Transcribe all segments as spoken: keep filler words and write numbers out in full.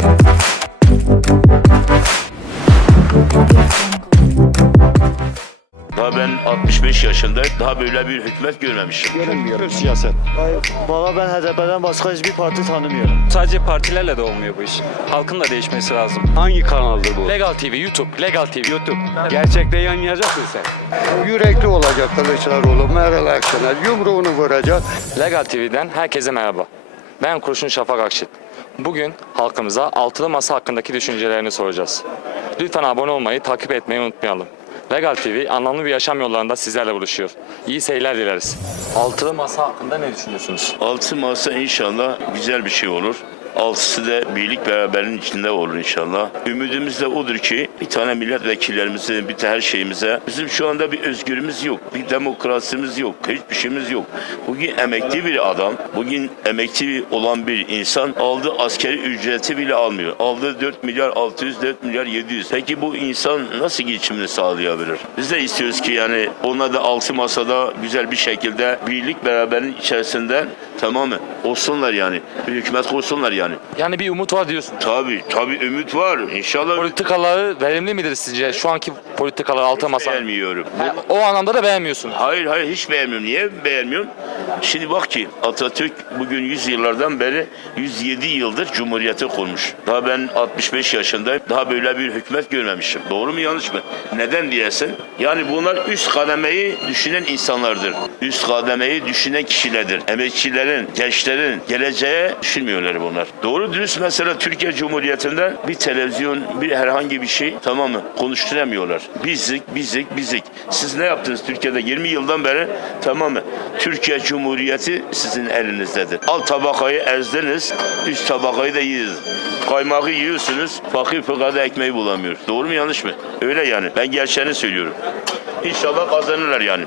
Daha ben altmış beş yaşındayım. Daha böyle bir hükümet görmemişim. Görünmüyor siyaset. Valla ben H D P'den başka hiçbir parti tanımıyorum. Sadece partilerle de olmuyor bu iş. Halkın da değişmesi lazım. Hangi kanaldır bu? Legal T V, YouTube, Legal T V. YouTube. Gerçekte yayınlayacaksın sen. Yürekli olacak Kılıçdaroğlu, Meral Akşener, yumruğunu vuracak. Legal T V'den herkese merhaba. Ben Kurşun Şafak Akşit. Bugün halkımıza altılı masa hakkındaki düşüncelerini soracağız. Lütfen abone olmayı, takip etmeyi unutmayalım. Legal T V anlamlı bir yaşam yollarında sizlerle buluşuyor. İyi seyirler dileriz. Altılı masa hakkında ne düşünüyorsunuz? Altı masa inşallah güzel bir şey olur. Altısı da birlik beraberliğin içinde olur inşallah. Ümidimiz de odur ki bir tane milletvekillerimize, bir tane her şeyimize, bizim şu anda bir özgürümüz yok, bir demokrasimiz yok, hiçbir şeyimiz yok. Bugün emekli bir adam, bugün emekli olan bir insan aldığı askeri ücreti bile almıyor. Aldığı dört milyar altı yüz, dört milyar yedi yüz. Peki bu insan nasıl geçimini sağlayabilir? Biz de istiyoruz ki yani onlar da altı masada güzel bir şekilde birlik beraberliğin içerisinde tamamen olsunlar yani. Bir hükümet kursunlar yani. Yani bir umut var diyorsun. Tabii tabii ümit var. İnşallah Politikaları verimli midir sizce? Şu anki politikalar altılı masa. beğenmiyorum. Ha, o anlamda da beğenmiyorsun. Hayır hayır hiç beğenmiyorum. Niye beğenmiyorum? Şimdi bak ki Atatürk bugün yüz yıllardan beri yüz yedi yıldır Cumhuriyeti kurmuş. Daha ben altmış beş yaşındayım. Daha böyle bir hükümet görmemişim. Doğru mu yanlış mı? Neden diyesin? Yani bunlar üst kademeyi düşünen insanlardır. Üst kademeyi düşünen kişilerdir. Emekçilerin, gençlerin geleceğe düşünmüyorlar bunlar. Doğru dürüst mesela Türkiye Cumhuriyeti'nde bir televizyon, bir herhangi bir şey tamam mı? Konuşturamıyorlar. Bizik, bizik, bizik. Siz ne yaptınız Türkiye'de yirmi yıldan beri tamam mı? Türkiye Cumhuriyeti sizin elinizdedir. Alt tabakayı ezdiniz, üst tabakayı da yiyorsunuz. Kaymağı yiyorsunuz, fakir fukara ekmeği bulamıyor. Doğru mu yanlış mı? Öyle yani. Ben gerçeğini söylüyorum. İnşallah kazanırlar yani.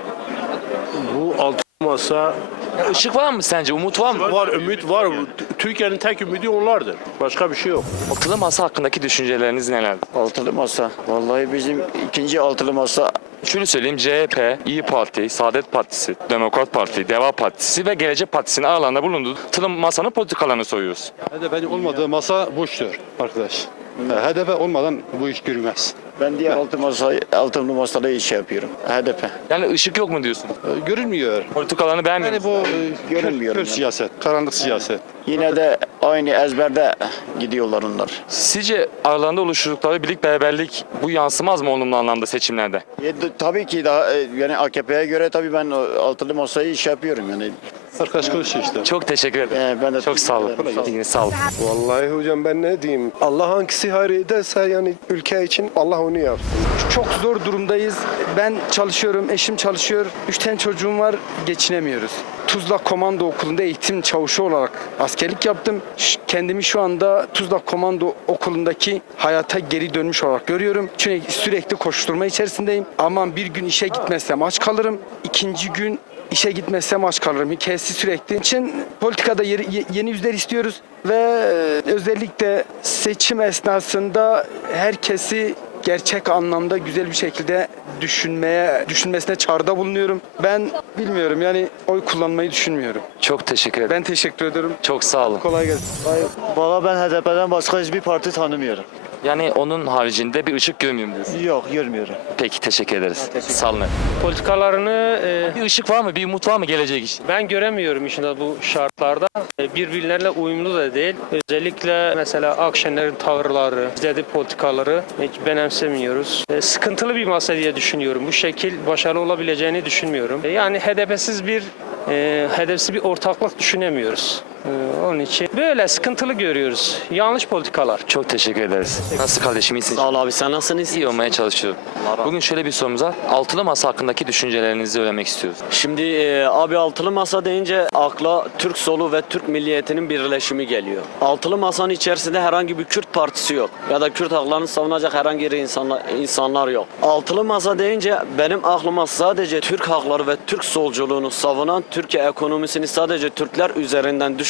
Bu altı masa Işık var mı sence? Umut var mı? var, ümit var. Türkiye'nin tek ümidi onlardır. Başka bir şey yok. Altılı masa hakkındaki düşünceleriniz neler? Altılı masa. Vallahi bizim ikinci altılı masa Şunu söyleyeyim, C H P, İyi Parti, Saadet Partisi, Demokrat Parti, Deva Partisi ve Gelecek Partisi'nin aralarında bulunduğu altılı masanın politikalarını soruyoruz. H D P'nin olmadığı masa boştur arkadaş. H D P olmadan bu iş yürümez. ben diğer altı masa altılı masada iş şey yapıyorum. H D P. Yani ışık yok mu diyorsun? Ee, Görünmüyor. Politikalarını beğenmiyor Yani musun? bu e, Görünmüyor kör yani. siyaset, karanlık siyaset. Yine de aynı ezberde gidiyorlar onlar. Sizce aralarında oluşturdukları birlik beraberlik bu yansımaz mı olumlu anlamda seçimlerde? E, d- tabii ki daha e, yani A K P'ye göre tabii ben o altılı masayı iş yapıyorum yani. Arkadaş konuşuyor işte. Çok teşekkür ederim. E, ben de Çok sağ olun. teşekkür ederim. Sağ olun. İlginiz sağ olun. Vallahi hocam ben ne diyeyim? Allah hangisi hayır ederse yani ülke için Allah onu yapsın. Çok zor durumdayız. Ben çalışıyorum, eşim çalışıyor. Üç tane çocuğum var, geçinemiyoruz. Tuzla Komando Okulu'nda eğitim çavuşu olarak askerlik yaptım. Ş- Kendimi şu anda Tuzla Komando Okulu'ndaki hayata geri dönmüş olarak görüyorum. Çünkü sürekli koşturma içerisindeyim. Aman bir gün işe gitmezsem aç kalırım. İkinci gün işe gitmezsem aç kalırım. Hikayesi sürekli. için politikada yeri- ye- yeni yüzler istiyoruz ve özellikle seçim esnasında herkesi gerçek anlamda güzel bir şekilde düşünmeye, düşünmesine çağrıda bulunuyorum. Ben bilmiyorum yani oy kullanmayı düşünmüyorum. Çok teşekkür ederim. Ben teşekkür ederim. Çok sağ olun. Kolay gelsin. Valla ben H D P'den başka hiçbir parti tanımıyorum. Yani onun haricinde bir ışık görmüyor mu diyorsun? Yok görmüyorum. Peki teşekkür ederiz. Sağ olun. Politikalarını e, Bir ışık var mı? Bir umut var mı gelecek için? ben göremiyorum şimdi bu şartlarda. E, birbirlerine uyumlu da değil. Özellikle mesela Akşener'in tavırları, izlediği politikaları hiç benimsemiyoruz. E, sıkıntılı bir masa diye düşünüyorum. Bu şekil başarılı olabileceğini düşünmüyorum. E, yani H D P'siz bir e, hedefsiz bir ortaklık düşünemiyoruz. E, onun için böyle sıkıntılı görüyoruz. Yanlış politikalar. Çok teşekkür ederiz. Nasıl kardeşim iyisin? Sağ ol abi, sen nasılsın? İyi olmaya çalışıyorum. Bugün şöyle bir sorumuz var. Altılı masa hakkındaki düşüncelerinizi öğrenmek istiyoruz. Şimdi e, abi altılı masa deyince akla Türk solu ve Türk milliyetinin birleşimi geliyor. Altılı masanın içerisinde herhangi bir Kürt partisi yok. Ya da Kürt haklarını savunacak herhangi bir insanlar, insanlar yok. Altılı masa deyince benim aklıma sadece Türk hakları ve Türk solculuğunu savunan, Türkiye ekonomisini sadece Türkler üzerinden düşün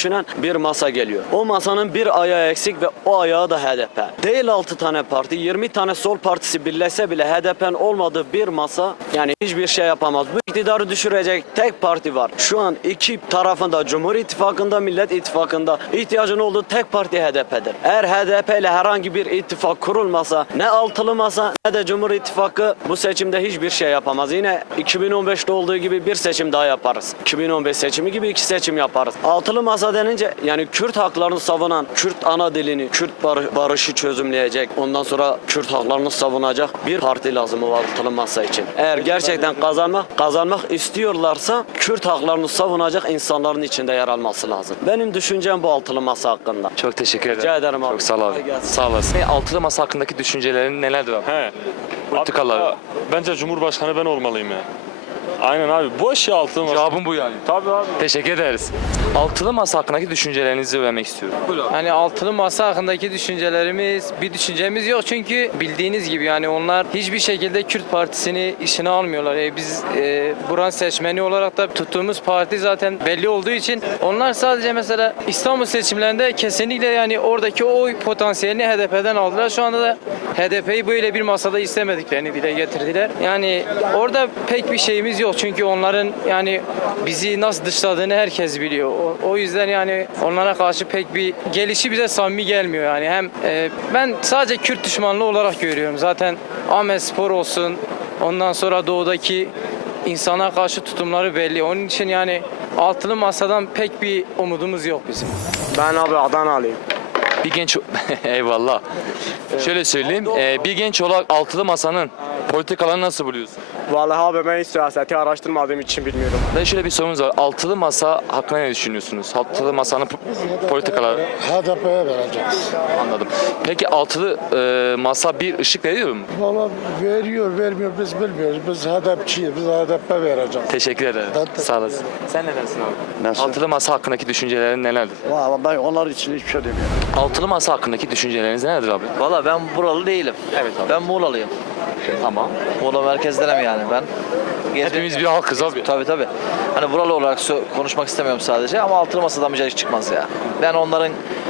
düşünen bir masa geliyor. O masanın bir ayağı eksik ve o ayağı da H D P. Değil altı tane parti, yirmi tane sol partisi birleşse bile H D P'nin olmadığı bir masa yani hiçbir şey yapamaz. Bu iktidarı düşürecek tek parti var. Şu an iki tarafında Cumhur İttifakı'nda, Millet İttifakı'nda ihtiyacın olduğu tek parti H D P'dir. Eğer H D P ile herhangi bir ittifak kurulmasa ne altılı masa ne de Cumhur İttifakı bu seçimde hiçbir şey yapamaz. Yine iki bin on beşte olduğu gibi bir seçim daha yaparız. iki bin on beş seçimi gibi iki seçim yaparız. Altılı masa denince yani Kürt haklarını savunan, Kürt ana dilini, Kürt bar barışı çözümleyecek, ondan sonra Kürt haklarını savunacak bir parti lazım o altılı masa için. Eğer gerçekten kazanmak kazanmak istiyorlarsa Kürt haklarını savunacak insanların içinde yer alması lazım. Benim düşüncem bu altılı masa hakkında. Çok teşekkür ederim. Rica ederim abi. Çok sağ ol abi. Kolay gelsin. Sağ olasın. Altılı masa hakkındaki düşüncelerin nelerdir abi? He. Politikaları. Hatta bence Cumhurbaşkanı ben olmalıyım ya. Aynen abi. Boş ya altılı masa. Cevabım bu yani. Tabii abi. Teşekkür ederiz. Altılı masa hakkındaki düşüncelerinizi öğrenmek istiyorum. Buyurun abi. Yani altılı masa hakkındaki düşüncelerimiz, bir düşüncemiz yok çünkü bildiğiniz gibi yani onlar hiçbir şekilde Kürt Partisi'ni işine almıyorlar. E biz e, buranın seçmeni olarak da tuttuğumuz parti zaten belli olduğu için onlar sadece mesela İstanbul seçimlerinde kesinlikle yani oradaki oy potansiyelini H D P'den aldılar. Şu anda da H D P'yi böyle bir masada istemediklerini dile getirdiler. Yani orada pek bir şeyimiz yok çünkü onların yani bizi nasıl dışladığını herkes biliyor. O, o yüzden yani onlara karşı pek bir gelişi bize samimi gelmiyor yani. Hem e, ben sadece Kürt düşmanlığı olarak görüyorum. Zaten Ahmet Spor olsun, ondan sonra doğudaki insana karşı tutumları belli. Onun için yani altılı masadan pek bir umudumuz yok bizim. Ben abi Adanalıyım. Bir genç eyvallah. Şöyle söyleyeyim. e, bir genç olarak altılı masanın politikalarını nasıl buluyorsun? Vallahi abi ben hiç siyaseti araştırmadığım için bilmiyorum. Ve şöyle bir sorumuz var. Altılı masa hakkında ne düşünüyorsunuz? Altılı masanın p- politikaları. H D P'ye vereceğiz. Anladım. Peki altılı e, masa bir ışık veriyor mu? Valla veriyor vermiyor biz bilmiyoruz. Biz H D P'çiyiz. Biz H D P vereceğiz. Teşekkür ederim. Ben- Sağ olasın. Sen ne dersin abi? Nasıl? Altılı masa hakkındaki düşüncelerin nelerdir? Valla ben onlar için hiçbir şey demiyorum. Altılı masa hakkındaki düşünceleriniz nelerdir abi? Valla ben buralı değilim. Evet abi. Ben Muğla'lıyım. Tamam. Muğla merkezdenim yani ben. Gezmek- Hepimiz bir halkız abi. Tabii tabii. Hani buralı olarak sö- konuşmak istemiyorum sadece ama altılı masadan bir şey çıkmaz ya. Ben onların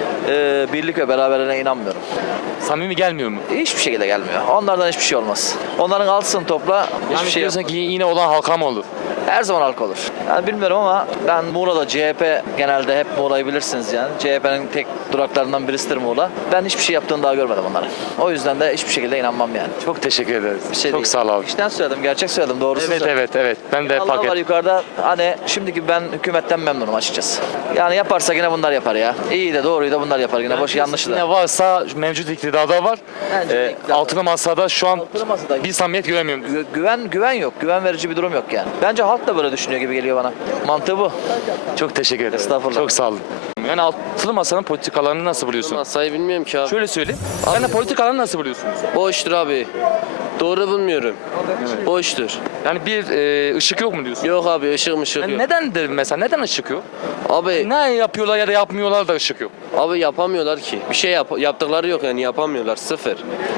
e, birlik ve beraberliğine inanmıyorum. Samimi gelmiyor mu? Hiçbir şekilde gelmiyor. Onlardan hiçbir şey olmaz. Onların altısını topla, hiçbir Yani şey yok. diyorsun ki yine olan halka mı olur? Her zaman halk olur. Yani bilmiyorum ama ben Muğla'da C H P genelde hep Muğla'yı bilirsiniz yani. C H P'nin tek duraklarından birisidir Muğla. Ben hiçbir şey yaptığını daha görmedim onların. O yüzden de hiçbir şekilde inanmam yani. Çok teşekkür ederiz. Bir şey Çok değil. sağ ol abi. İşten söyledim, gerçek söyledim, doğrusu Evet söyledim. evet evet. Ben de Allah var paket. yukarıda. Hani şimdiki ben hükümetten memnunum açıkçası. Yani yaparsa yine bunlar yapar ya. İyi de doğruyu da bunlar yapar yine. Boş yanlışı da. Ne varsa mevcut iktidarda var. Bence Ee, iktidarda. altılı masada şu an Altılı masada- bir samimiyet göremiyorum. Gü- güven güven yok. Güven verici bir durum yok yani. Bence halk da böyle düşünüyor gibi geliyor bana. Mantığı bu. Çok teşekkür ederim. Estağfurullah. Çok sağ olun. Yani altılı masanın politikalarını nasıl buluyorsun? Masayı bilmiyorum ki abi. Şöyle söyleyeyim. Yani politikalarını nasıl buluyorsunuz? Boştur abi. Doğru bulmuyorum. Boştur. Yani bir e, ışık yok mu diyorsun? Yok abi ışık mışık Yani yok. nedendir mesela? Neden ışık yok? Abi Ne yapıyorlar ya da yapmıyorlar da ışık yok? abi yapamıyorlar ki. Bir şey yap yaptıkları yok yani yapamıyorlar sıfır.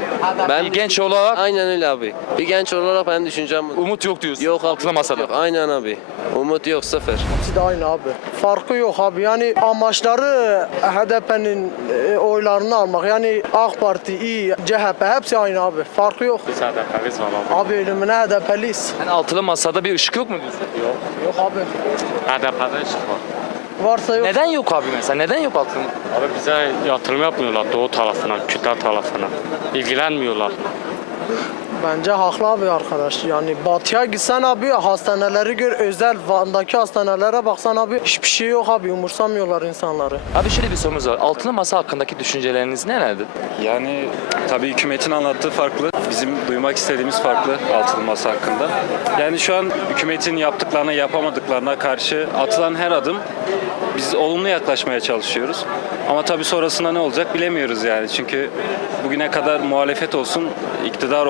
Ben Bir genç olarak aynen öyle abi. Bir genç olarak ben düşüneceğim. umut yok diyorsun. Yok abi, altılı masada. Yok, aynen abi. Umut yok sıfır. İkisi de aynı abi. Farkı yok abi. Yani amaçları H D P'nin e, oylarını almak. Yani AK Parti, İYİ, C H P hepsi aynı abi. Farkı yok. Abi ölümüne H D P'liyiz. Yani altılı masada bir ışık yok mu diyorsun? Yok. Yok abi. H D P'de ışık var. Varsa yok. Neden yok abi mesela? Neden yok altılı? Abi bize yatırım yapmıyorlar doğu tarafına, Kürtler tarafına. İlgilenmiyorlar. Bence haklı abi arkadaş. Yani batıya gitsen abi hastaneleri gör. Özel Van'daki hastanelere baksan abi hiçbir şey yok abi. Umursamıyorlar insanları. Abi şöyle bir sorumuz var. Altılı masa hakkındaki düşünceleriniz nelerdir? Yani tabii hükümetin anlattığı farklı. Bizim duymak istediğimiz farklı altılı masa hakkında. Yani şu an hükümetin yaptıklarına, yapamadıklarına karşı atılan her adım biz olumlu yaklaşmaya çalışıyoruz. Ama tabii sonrasında ne olacak bilemiyoruz yani. Çünkü bugüne kadar muhalefet olsun, iktidar olsun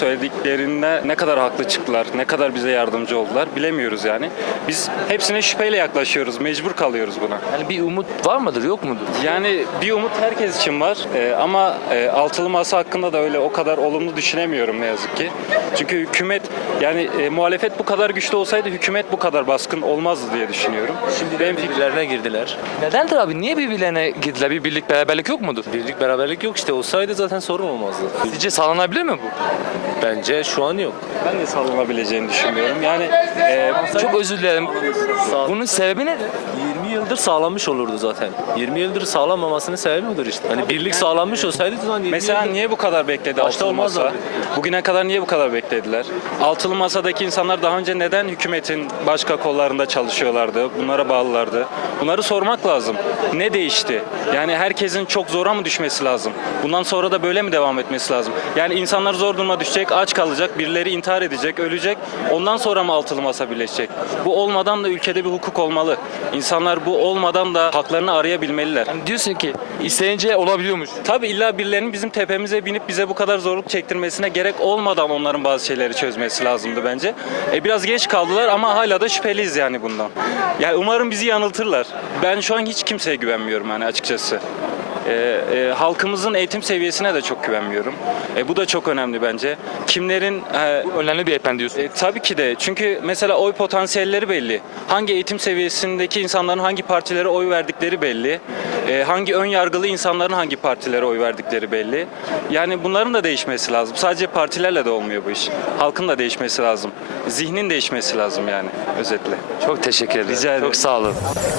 söylediklerinde ne kadar haklı çıktılar, ne kadar bize yardımcı oldular bilemiyoruz yani. Biz hepsine şüpheyle yaklaşıyoruz, mecbur kalıyoruz buna. Yani bir umut var mıdır, yok mudur? Yani bir umut herkes için var Ee, ama e, altılı masa hakkında da öyle o kadar olumlu düşünemiyorum ne yazık ki. Çünkü hükümet yani e, muhalefet bu kadar güçlü olsaydı hükümet bu kadar baskın olmazdı diye düşünüyorum. Şimdi benim birbirlerine girdiler. Nedendir abi? Niye birbirlerine girdiler? Bir birlik, beraberlik yok mudur? Birlik beraberlik yok işte. Olsaydı zaten sorun olmazdı. Sizce sağlanabilir mi bu? Bence şu an yok. Ben de sağlanabileceğini düşünmüyorum. Yani e, Çok özür dilerim. Bunun sebebi ne? yirmi yıldır sağlanmış olurdu zaten. yirmi yıldır sağlanmamasının sebebi budur işte. Hani birlik sağlanmış olsaydı zaten yirmi mesela yıldır- niye bu kadar bekledi Başta altılı olmaz masa? abi. Bugüne kadar niye bu kadar beklediler? Altılı masadaki insanlar daha önce neden hükümetin başka kollarında çalışıyorlardı? Bunlara bağlılardı. Bunları sormak lazım. Ne değişti? Yani herkesin çok zora mı düşmesi lazım? Bundan sonra da böyle mi devam etmesi lazım? Yani insanlar zor duruma düşecek, aç kalacak, birileri intihar edecek, ölecek. Ondan sonra mı altılı masa birleşecek? Bu olmadan da ülkede bir hukuk olmalı. İnsanlar bu olmadan da haklarını arayabilmeliler. Yani diyorsun ki isteyince olabiliyormuş. Tabii illa birilerinin bizim tepemize binip bize bu kadar zorluk çektirmesine gerek olmadan onların bazı şeyleri çözmesi lazımdı bence. E biraz geç kaldılar ama hala da şüpheliyiz yani bundan. Yani umarım bizi yanıltırlar. Ben şu an hiç kimseye güvenmiyorum yani açıkçası. E, e, halkımızın eğitim seviyesine de çok güvenmiyorum. E, bu da çok önemli bence. Kimlerin... E, Önemli bir etmen diyorsun. e, tabii ki de. Çünkü mesela oy potansiyelleri belli. Hangi eğitim seviyesindeki insanların hangi partilere oy verdikleri belli. E, hangi ön yargılı insanların hangi partilere oy verdikleri belli. Yani bunların da değişmesi lazım. Sadece partilerle de olmuyor bu iş. Halkın da değişmesi lazım. Zihnin değişmesi lazım yani özetle. Çok teşekkür ederim. Rica ederim. Çok sağ olun.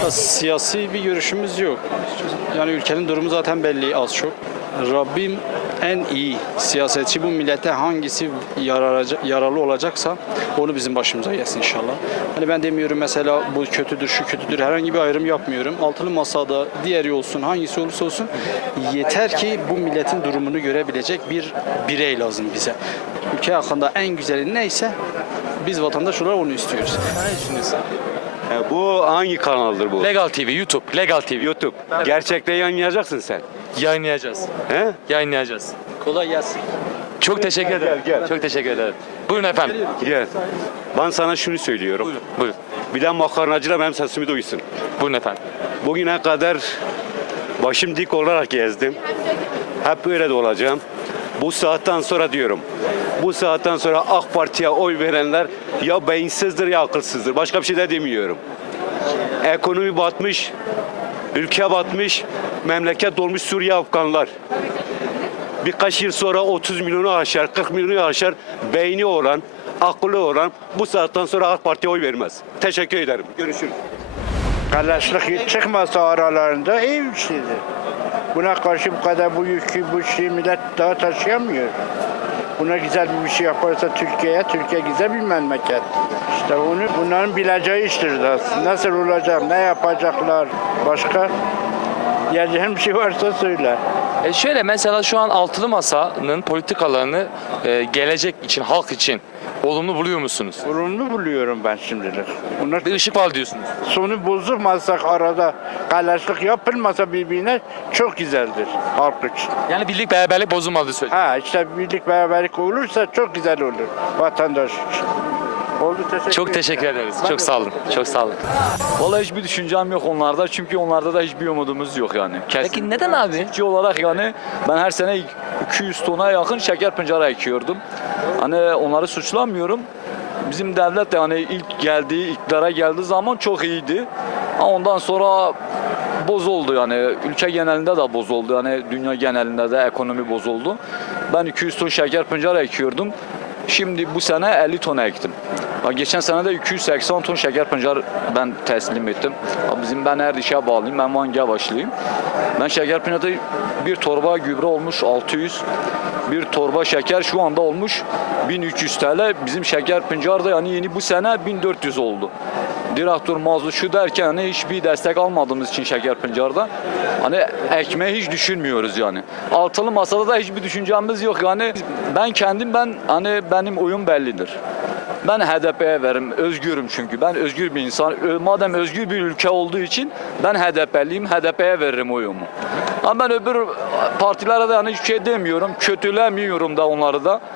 Siyasi bir görüşümüz yok. Yani ülkenin durumu zaten belli az çok. Rabbim en iyi siyasetçi bu millete hangisi yararacak, yararlı olacaksa onu bizim başımıza gelsin inşallah. Hani ben demiyorum mesela bu kötüdür, şu kötüdür, herhangi bir ayrım yapmıyorum. Altılı masada diğeri olsun, hangisi olursa olsun yeter ki bu milletin durumunu görebilecek bir birey lazım bize. Ülke hakkında en güzeli neyse biz vatandaş olarak onu istiyoruz. Ne düşünüyorsun? Bu hangi kanaldır bu? Legal T V, YouTube. Legal T V. YouTube. Gerçekte yayınlayacaksın sen. Yayınlayacağız. He? Yayınlayacağız. Kolay gelsin. Çok teşekkür ederim. Gel, gel. Çok teşekkür ederim. Buyurun efendim. Gel. Ben sana şunu söylüyorum. Buyurun. Buyurun. Bir de makarnacılar benim sesimi duysun. Buyurun efendim. Bugüne kadar başım dik olarak gezdim. Hep böyle de olacağım. Bu saatten sonra diyorum. Bu saatten sonra AK Parti'ye oy verenler ya beyinsizdir ya akılsızdır. Başka bir şey de demiyorum. Ekonomi batmış, ülke batmış, memleket dolmuş Suriye Afganlar. Birkaç yıl sonra otuz milyonu aşar, kırk milyonu aşar beyni olan, akıllı olan bu saatten sonra AK Parti'ye oy vermez. Teşekkür ederim. Görüşürüz. Kardeşlik çıkmasa aralarında iyi bir şeydir. Buna karşı bu kadar bu yükü, bu şeyi millet daha taşıyamıyor. Buna güzel bir şey yaparsa Türkiye'ye, Türkiye güzel bir memleket. İşte onu bunların bileceği iştir de. Nasıl olacak, ne yapacaklar, başka diyeceğim bir şey varsa söyle. E şöyle mesela şu an Altılı Masa'nın politikalarını e, gelecek için, halk için olumlu buluyor musunuz? Olumlu buluyorum ben şimdilik. Bunlar Bir ışık var diyorsunuz. sonu bozulmazsak arada kardeşlik yapılmasa birbirine çok güzeldir halk için. Yani birlik beraberlik bozulmadı söylüyor. Ha işte birlik beraberlik olursa çok güzel olur vatandaş için. Oldu, teşekkür Çok ederim. teşekkür ederiz. Çok sağ olun. Çok sağ olun. Vallahi hiçbir düşüncem yok onlarda çünkü onlarda da hiçbir umudumuz yok yani. Peki neden abi? Çiftçi olarak yani ben her sene iki yüz tona yakın şeker pancarı ekiyordum. Hani onları suçlamıyorum. Bizim devlet de hani ilk geldiği, iktidara geldiği zaman çok iyiydi. Ama ondan sonra bozuldu yani ülke genelinde de bozuldu. Yani dünya genelinde de ekonomi bozuldu. Ben iki yüz ton şeker pancarı ekiyordum. Şimdi bu sene elli ton ektim. Geçen sene de iki yüz seksen ton şeker pancar ben teslim ettim. Bizim ben Erdiş'e bağlıyım, ben Van'a başlayayım. Ben şeker pancarda bir torba gübre olmuş altı yüz, bir torba şeker şu anda olmuş bin üç yüz T L. Bizim şeker pancar da yani yeni bu sene bin dört yüz oldu. Direktör mazlu şu derken hani hiçbir destek almadığımız için şeker pancarda hani ekmeği hiç düşünmüyoruz yani. Altılı masada da hiçbir düşüncemiz yok yani. Ben kendim ben hani benim oyun bellidir. Ben H D P'ye veririm. Özgürüm çünkü. Ben özgür bir insan. Madem özgür bir ülke olduğu için ben H D P'liyim. H D P'ye veririm oyumu. Ama ben öbür partilere de hani hiçbir şey demiyorum. Kötülemiyorum da onları da.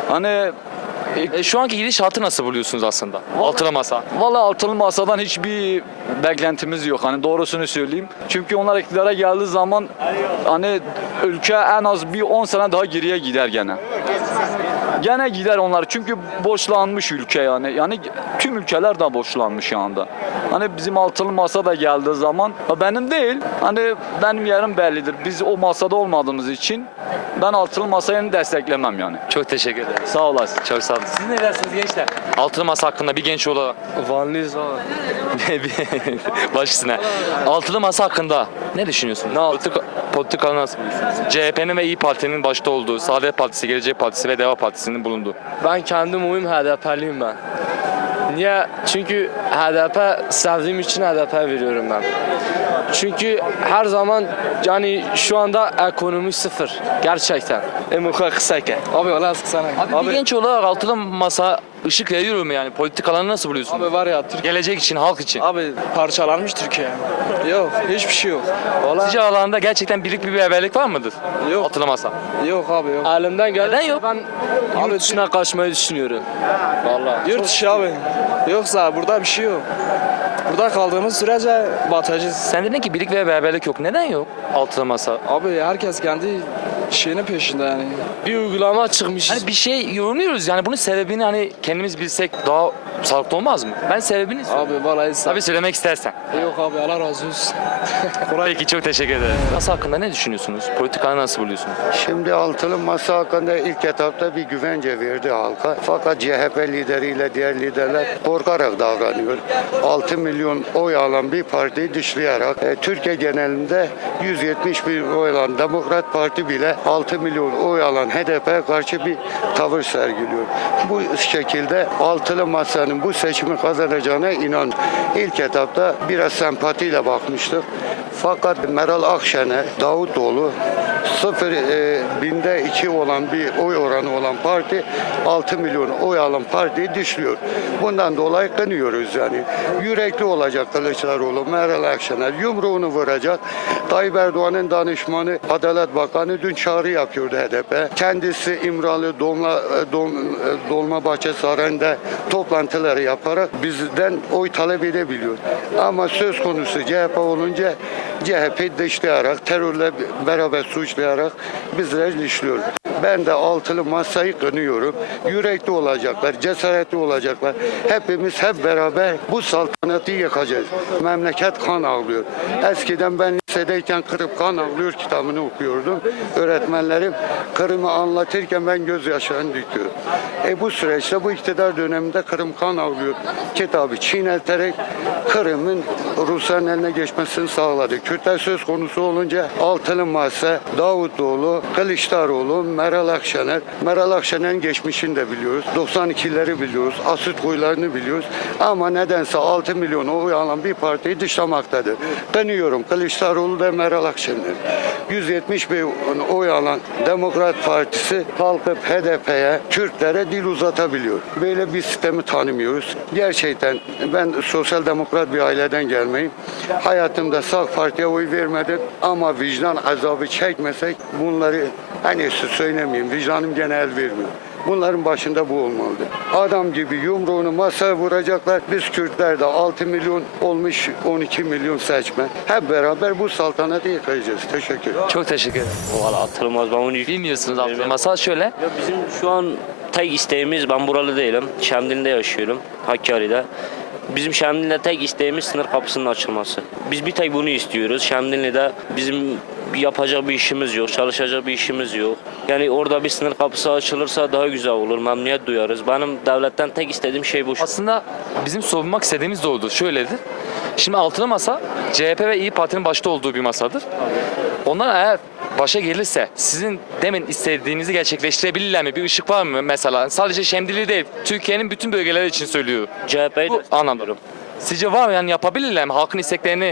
Hani E, şu anki gidişatı nasıl buluyorsunuz aslında? Altılı masa. valla altılı masadan hiçbir beklentimiz yok. Hani doğrusunu söyleyeyim. Çünkü onlar iktidara geldiği zaman hani ülke en az bir on sene daha geriye gider gene. Gene gider onlar çünkü borçlanmış ülke yani. Yani tüm ülkeler de borçlanmış şu anda. Hani bizim altılı masa da geldiği zaman ha benim değil. Hani benim yerim bellidir. Biz o masada olmadığımız için ben altılı masayı desteklemem yani. Çok teşekkür ederim. Sağ olasın. Çok sağ olun. Siz ne dersiniz gençler? Altılı masa hakkında bir genç olarak. Vanlıyız abi. Baş üstüne. Altılı masa hakkında ne düşünüyorsun? Ne politika, politikaları nasıl buluyorsunuz? C H P'nin ve İyi Parti'nin başta olduğu, Saadet Partisi, Gelecek Partisi ve Deva Partisi'nin bulunduğu. Ben kendim uyum H D P'liyim ben. Niye? Çünkü H D P sevdiğim için H D P veriyorum ben. Çünkü her zaman yani şu anda ekonomi sıfır. Gerçekten. Emuka kısake. Abi valla sana. Abi, bir genç olarak altılı masa ışık veriyor mu yani? Politikalarını nasıl buluyorsun? Abi var ya Türkiye. Gelecek için, halk için. Abi parçalanmış Türkiye. Yok hiçbir şey yok. Valla Sizce alanında gerçekten birlik bir beraberlik var mıdır? Yok. Altılı masa. yok abi yok. Elimden geldi. Neden yok? Ben yurt dışına kaçmayı düşünüyorum. Vallahi. Yurt dışı abi. Yoksa burada bir şey yok. Burada kaldığımız sürece batacağız. Sen dedin ki birlik ve beraberlik yok. Neden yok altılı masa? Abi herkes kendi şeyinin peşinde yani. Bir uygulama çıkmış. Hani bir şey yorumluyoruz yani bunun sebebini hani kendimiz bilsek daha sağlıklı olmaz mı? Ben sebebini istiyorum. Abi vallahi sen. Tabii söylemek istersen. Yok abi Allah razı olsun. Peki çok teşekkür ederim. Masa hakkında ne düşünüyorsunuz? Politikaları nasıl buluyorsunuz? Şimdi altılı masa hakkında ilk etapta bir güvence verdi halka. Fakat C H P lideriyle diğer liderler korkarak davranıyor. altı milyon oy alan bir partiyi dışlayarak e, Türkiye genelinde yüz yetmiş bin oy alan Demokrat Parti bile altı milyon oy alan H D P'ye karşı bir tavır sergiliyor. Bu şekilde altılı masanın bu seçimi kazanacağına inan. İlk etapta biraz sempatiyle bakmıştık. Fakat Meral Akşener, Davutoğlu sıfır e, binde iki olan bir oy oranı olan parti altı milyon oy alan partiyi dışlıyor. Bundan dolayı kınıyoruz yani. Yürekli olacak Kılıçdaroğlu, Meral Akşener yumruğunu vuracak. Tayyip Erdoğan'ın danışmanı Adalet Bakanı dün çağrı yapıyordu H D P. Kendisi İmralı Dolma, Dol, Dolmabahçe Sarayı'nda toplantıları yaparak bizden oy talep edebiliyor. Ama söz konusu C H P olunca C H P dışlayarak, terörle beraber suçlayarak bizleri dışlıyor. Ben de altılı masayı kınıyorum. Yürekli olacaklar, cesaretli olacaklar. Hepimiz hep beraber bu saltanatı yıkacağız. Memleket kan ağlıyor. Eskiden ben lisedeyken Kırım kan ağlıyor kitabını okuyordum. Öğretmenlerim Kırım'ı anlatırken ben gözyaşlarını döküyorum. E bu süreçte bu iktidar döneminde Kırım kan ağlıyor kitabı çiğnelterek Kırım'ın Rusların eline geçmesini sağladı. Kürtler söz konusu olunca altılı masa, Davutoğlu, Kılıçdaroğlu, Meral Akşener. Meral Akşener'in geçmişini de biliyoruz. doksan ikileri biliyoruz. Asit huylarını biliyoruz. Ama nedense altı milyon oy alan bir partiyi dışlamaktadır. Kınıyorum Kılıçdaroğlu da Meral Akşener. yüz yetmiş bin oy alan Demokrat Partisi kalkıp H D P'ye, Kürtlere dil uzatabiliyor. Böyle bir sistemi tanımıyoruz. Gerçekten ben sosyal demokrat bir aileden gelmeyim. Hayatımda sağ partiye oy vermedim ama vicdan azabı çekmesek bunları hani söylemeyeyim. Vicdanım gene el vermiyor. Bunların başında bu olmalıdır. Adam gibi yumruğunu masaya vuracaklar. Biz Kürtler de altı milyon olmuş on iki milyon seçmen. Hep beraber bu saltanatı yıkayacağız. Teşekkür ederim. Çok teşekkür ederim. Valla atılmaz ben onu Bilmiyorsunuz altılı masa şöyle. Ya bizim şu an tek isteğimiz, ben buralı değilim. Şemdin'de yaşıyorum, Hakkari'de. Bizim Şemdin'de tek isteğimiz sınır kapısının açılması. Biz bir tek bunu istiyoruz. Şemdinli'de bizim yapacak bir işimiz yok, çalışacak bir işimiz yok. Yani orada bir sınır kapısı açılırsa daha güzel olur, memnuniyet duyarız. Benim devletten tek istediğim şey bu. Aslında bizim sormak istediğimiz de oldu. Şöyledir. Şimdi altılı masa C H P ve İyi Parti'nin başta olduğu bir masadır. Onlar eğer başa gelirse sizin demin istediğinizi gerçekleştirebilirler mi? Bir ışık var mı mesela? Sadece Şemdinli değil, Türkiye'nin bütün bölgeleri için söylüyor. C H P'yi Bu anlamıyorum. Sizce var mı yani yapabilirler mi? Halkın isteklerini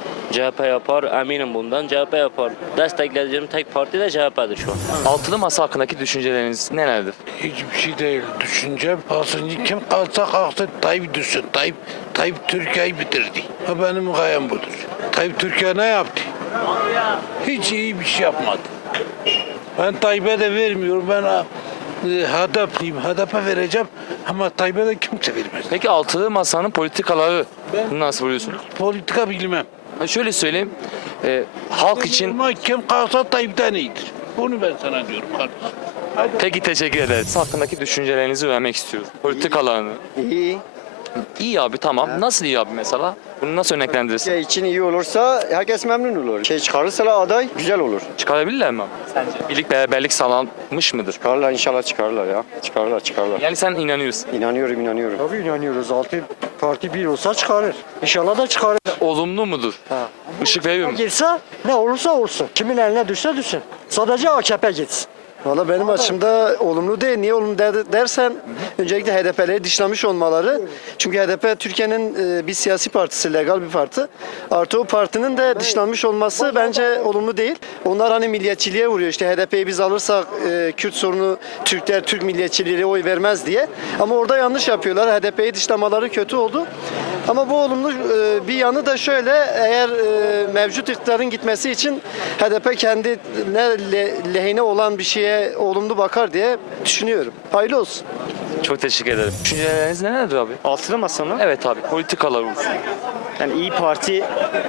C H P yapar, eminim bundan. C H P yapar. Desteklediğim tek parti de C H P'dir şu an. altılı masa hakkındaki düşünceleriniz nelerdir? Hiçbir şey değil. Düşüncem aslında kim kalsa kalktı Tayyip düşsün. Tayyip, Tayyip Türkiye'yi bitirdi. Ha benim gayem budur. Tayyip Türkiye ne yaptı? Hiç iyi bir şey yapmadı. Ben Tayyip'e de vermiyorum. Ben e, H D P'liyim. H D P vereceğim ama Tayyip'e de kimse vermez. Peki altılı masanın politikaları nasıl buluyorsunuz? Politika bilmem. Ha, şöyle söyleyeyim. e, halk için Ama kim kalsa Tayyip'ten iyidir. Bunu ben sana diyorum kardeşim. peki teşekkür ederiz. Hakkındaki düşüncelerinizi öğrenmek istiyoruz. Politikalarını. İyi. İyi abi tamam. Nasıl iyi abi mesela? Bunu nasıl örneklendirirsin? Şey için iyi olursa herkes memnun olur. Şey çıkarırsa aday güzel olur. Çıkarabilirler mi abi? Sence? Birlik beraberlik sağlanmış mıdır? Çıkarırlar inşallah çıkarırlar ya. Çıkarırlar çıkarırlar. Yani sen inanıyorsun. İnanıyorum inanıyorum. Tabii inanıyoruz. Altı parti bir olsa çıkarır. İnşallah da çıkarır. Olumlu mudur? Işık veriyor mu? Gitse ne olursa olsun. Kimin eline düşse düşsün. Sadece A K P gitsin. Valla benim açımda olumlu değil. Niye olumlu der- dersen öncelikle H D P'leri dışlamış olmaları. Çünkü H D P Türkiye'nin e, bir siyasi partisi, legal bir parti. Artı o partinin de dışlanmış olması bence olumlu değil. Onlar hani milliyetçiliğe vuruyor. İşte H D P'yi biz alırsak e, Kürt sorunu, Türkler, Türk milliyetçiliğine oy vermez diye. Ama orada yanlış yapıyorlar. H D P'yi dışlamaları kötü oldu. Ama bu olumlu e, bir yanı da şöyle, eğer e, mevcut iktidarın gitmesi için H D P kendi ne le- lehine olan bir şeye olumlu bakar diye düşünüyorum. Hayırlı olsun. Çok teşekkür ederim. Düşünceleriniz nelerdir abi? Altılı masa mı? Evet abi politikalar olsun. Yani İyi Parti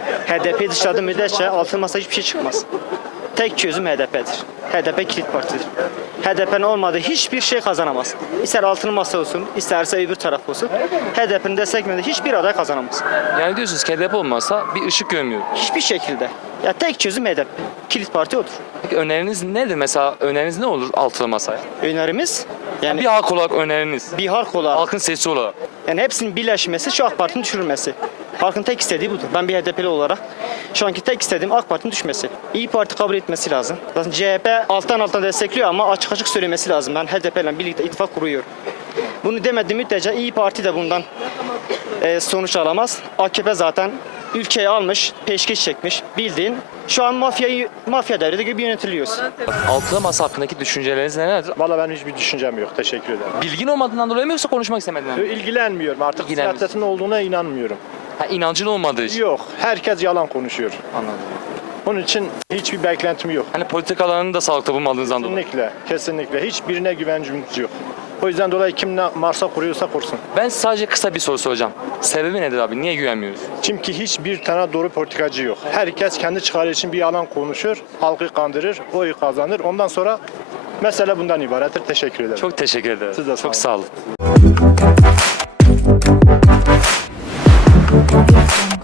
H D P'yi dışladığı müddetçe altılı masa hiçbir şey çıkmaz. Tek çözüm H D P'dir. H D P kilit partidir. H D P'nin olmadığı hiçbir şey kazanamaz. İster altılı masa olsun, isterse öbür taraf olsun. H D P'nin desteklemediği hiçbir aday kazanamaz. Yani diyorsunuz ki H D P olmazsa bir ışık görmüyor. Hiçbir şekilde. Ya tek çözüm H D P. Kilit parti odur. Peki öneriniz nedir mesela? Öneriniz ne olur altılı masaya? Önerimiz yani Bir halk olarak öneriniz. bir halk olarak, Halkın sesi olarak. yani hepsinin birleşmesi şu AK Parti'nin düşürülmesi. Halkın tek istediği budur. Ben bir H D P'li olarak şu anki tek istediğim AK Parti'nin düşmesi. İyi Parti kabul etmesi lazım. Zaten C H P alttan alttan destekliyor ama açık açık söylemesi lazım. Ben H D P ile birlikte ittifak kuruyorum. Bunu demediğim müddetçe İyi Parti de bundan e, sonuç alamaz. A K P zaten ülkeyi almış, peşkeş çekmiş. Bildiğin şu an mafyayı mafya devleti gibi yönetiliyoruz. Altılı masa hakkındaki düşünceleriniz nelerdir? Valla ben hiçbir düşüncem yok. Teşekkür ederim. Bilgin olmadığından dolayı mı yoksa konuşmak istemediğinden mi? İlgilenmiyorum. Artık İlgilenmiyorsun. siyasetin olduğuna inanmıyorum. Ha, inancın olmadığı için. Yok. Herkes yalan konuşuyor. Anladım. Onun için hiçbir beklentim yok. Hani politikalarını da sağlıklı bulmadığınızdan dolayı. Kesinlikle. Kesinlikle. Hiçbirine güvencimiz yok. O yüzden dolayı kim ne Mars'a kuruyorsa kursun. Ben sadece kısa bir soru soracağım. Sebebi nedir abi? Niye güvenmiyoruz? Çünkü hiçbir tane doğru politikacı yok. Herkes kendi çıkarı için bir yalan konuşur, halkı kandırır, oyu kazanır. Ondan sonra mesele bundan ibarettir. Teşekkür ederim. Çok teşekkür ederim. Siz de sağ Çok olun. sağ olun.